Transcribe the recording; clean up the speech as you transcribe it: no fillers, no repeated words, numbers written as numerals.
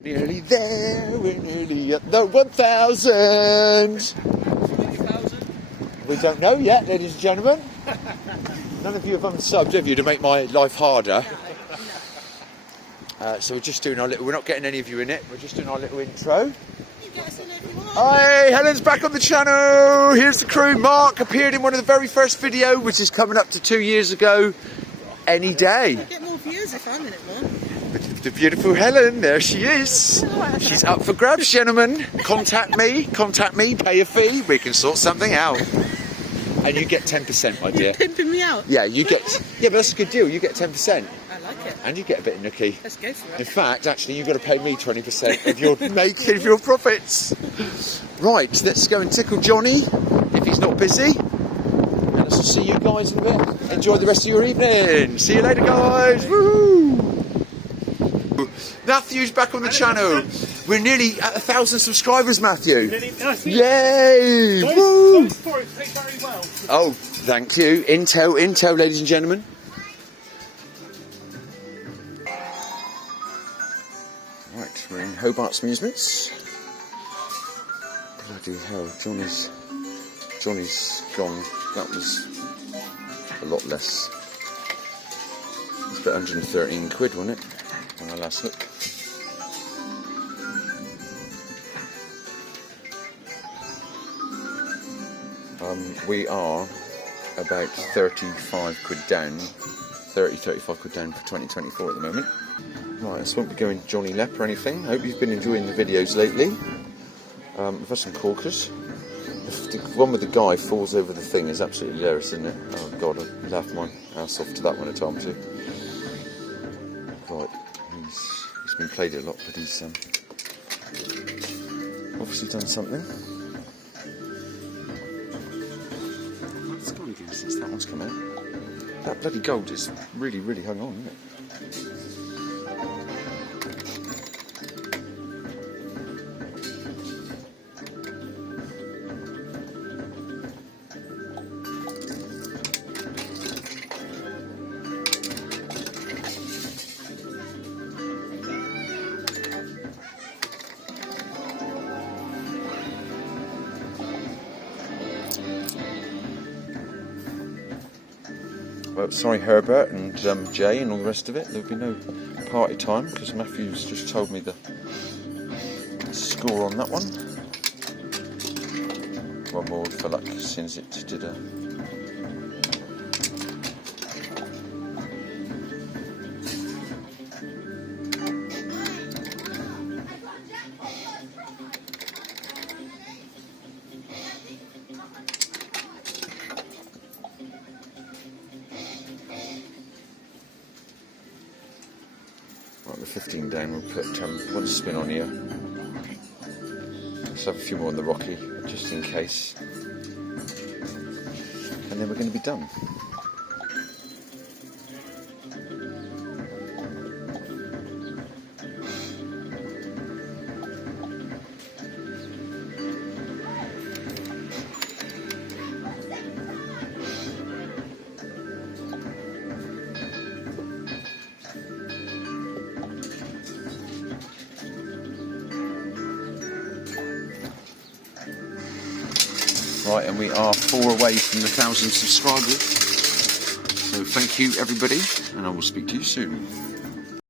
Nearly there, we're nearly at the 1,000. We don't know yet, ladies and gentlemen. None of you have unsubbed, have you, to make my life harder? So we're just doing our little, we're not getting any of you in it, we're just doing our little intro. You get us in everyone. Hi, Helen's back on the channel. Here's the crew. Mark appeared in one of the very first video, which is coming up to 2 years ago. Any day. I get more views if I'm in it more. The beautiful Helen, there she is. She's up for grabs, gentlemen. Contact me, pay a fee, we can sort something out. And you get 10%, my dear. You're pimping me out. Yeah, you get, yeah, but that's a good deal, you get 10%. I like it. And you get a bit nookie. Let's go for it. In fact, actually, you've got to pay me 20% of your making of your profits. Right, let's go and tickle Johnny, if he's not busy. And I'll see you guys in a bit. Enjoy the rest of your evening. See you later, guys. Woo! Matthew's back on the channel. We're nearly at 1,000 subscribers, Matthew. Yay! Woo! Oh, thank you. Intel, ladies and gentlemen. Right, we're in Hobart's Amusements. Bloody hell, Johnny's gone. That was a lot less. It's about 113 quid, wasn't it? When I last looked. We are about 35 quid down, 35 quid down for 2024 at the moment. Right, this won't be going Johnny Lepp or anything. I hope you've been enjoying the videos lately. We've had some corkers. The one with the guy falls over the thing is absolutely hilarious, isn't it? Oh god, I laughed my ass off to that one at times too. Right, he's been played a lot, but he's obviously done something. It's gone again since that one's come out. That bloody gold is really, really hung on, isn't it? Well, sorry Herbert and Jay and all the rest of it, there'll be no party time because Matthew's just told me the score on that one. One more for luck since it did a... Right, we're 15 down, we'll put one spin on here. Let's have a few more on the Rocky, just in case. And then we're going to be done. Right, and we are 4 away from the 1,000 subscribers. So thank you, everybody, and I will speak to you soon.